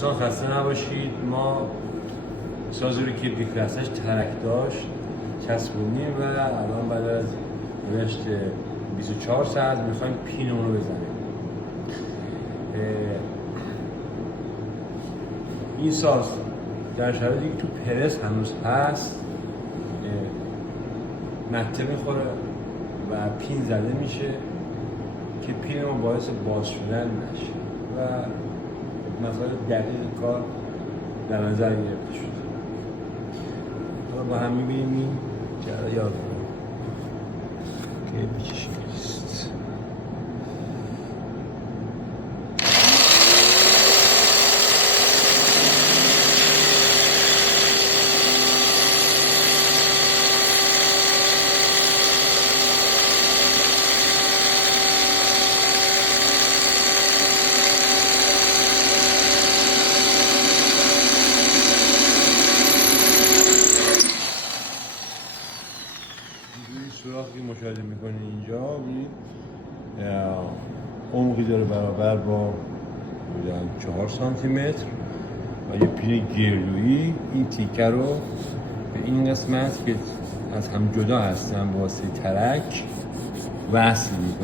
دوستان خسته نباشید. ما سازی رو که بیکلاسش ترک داشت چسبونیم و الان بعد از نوشت 24 ساعت میخوایم پین اون رو بزنیم. این ساز در شرایطی که تو پرس هنوز هست مته میخوره و پین زده میشه که پین ما باعث باز شدن نشه و مسائل دقیق کار در نظر گرفته شده. حالا با هم میبینیم این جریان که بیچشی نیست. سوراخی مشاهده میکنید اینجا ببینید عمقی داره برابر با 4 سانتی متر و یه پین گردویی این تیکه رو به این قسمت که از هم جدا هستن با واسه ترک وصل میکنه.